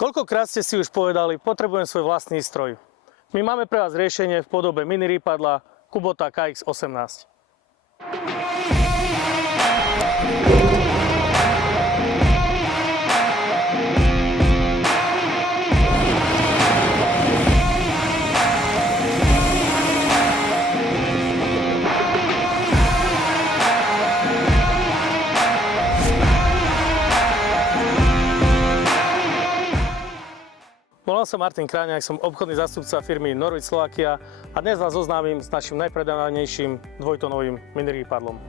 Koľkokrát ste si už povedali, potrebujem svoj vlastný stroj? My máme pre vás riešenie v podobe mini rýpadla Kubota KX18. Volám sa Martin Kráňák, som obchodný zástupca firmy Norwich Slovakia a dnes vás zoznámim s našim najpredávanejším dvojtonovým mini rýpadlom.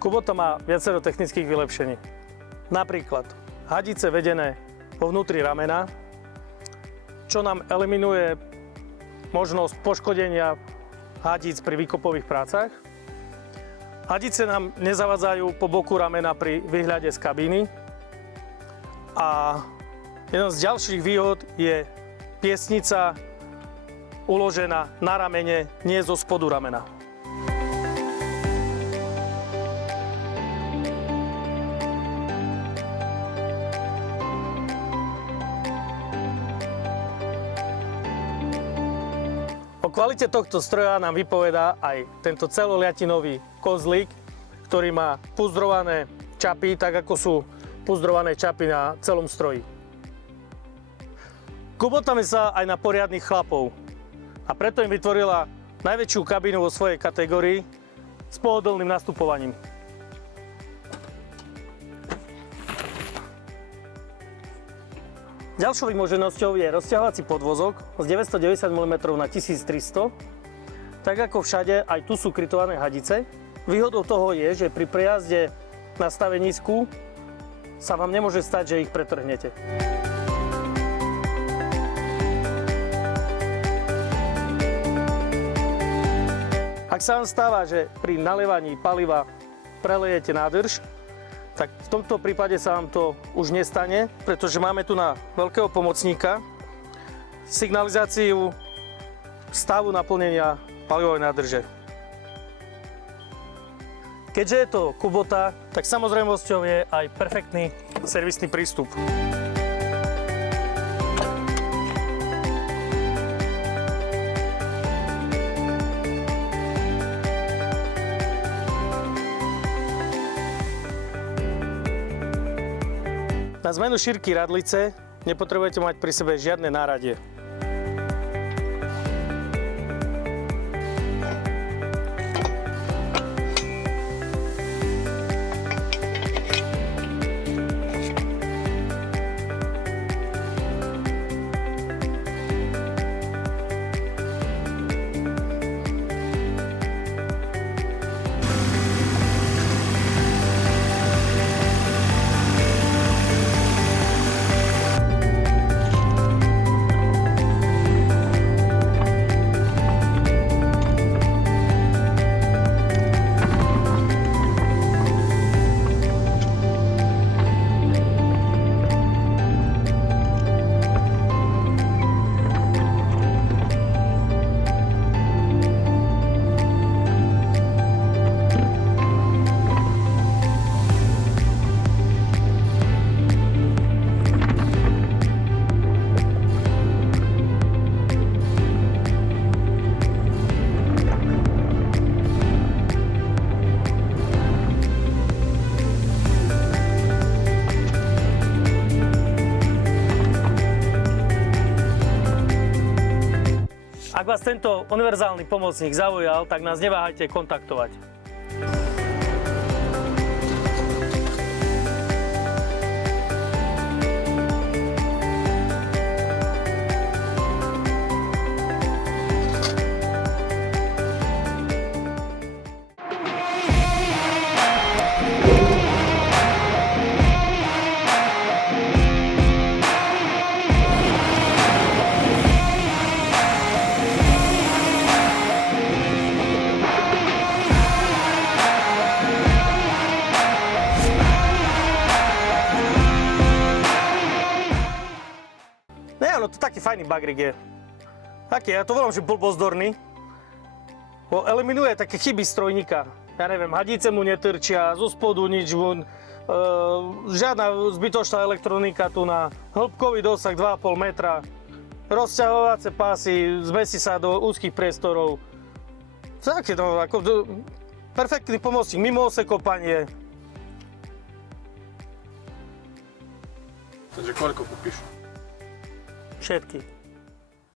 Kubota má viacero technických vylepšení. Napríklad hadice vedené vo vnútri ramena, čo nám eliminuje možnosť poškodenia hadíc pri výkopových prácach. Hadice nám nezavadzajú po boku ramena pri výhľade z kabíny. A jeden z ďalších výhod je piesnica uložená na ramene, nie zo spodu ramena. O kvalite tohto stroja nám vypovedá aj tento celoliatinový kozlík, ktorý má puzdrované čapy, tak ako sú puzdrované čapy na celom stroji. Kubota myslá aj na poriadnych chlapov a preto im vytvorila najväčšiu kabínu vo svojej kategórii s pohodlným nastupovaním. Ďalšou vymoženosťou je rozťahovací podvozok z 990 mm na 1300. Tak ako všade, aj tu sú krytované hadice. Výhodou toho je, že pri prejazde na stavenisku sa vám nemôže stať, že ich pretrhnete. Ak sa vám stáva, že pri nalievaní paliva prelejete nádrž, tak v tomto prípade sa vám to už nestane, pretože máme tu na veľkého pomocníka signalizáciu stavu naplnenia palivovej nádrže. Keďže je to Kubota, tak samozrejmosťou je aj perfektný servisný prístup. Na zmenu šírky radlice nepotrebujete mať pri sebe žiadne náradie. Ak vás tento univerzálny pomocník zaujal, tak nás neváhajte kontaktovať. Ono to taký fajný bagrik je. Aký, ja to volám, že blbozdorný. Eliminuje také chyby strojníka. Ja neviem, hadice mu netrčia, zo spodu nič mu, žiadna zbytočná elektronika tu na hĺbkový dosah 2,5 metra, rozťahovacie pásy, zmestí sa do úzkých priestorov. Také to, perfektný pomocník, mimo osekopanie. Takže koľko kúpiš? Všetky.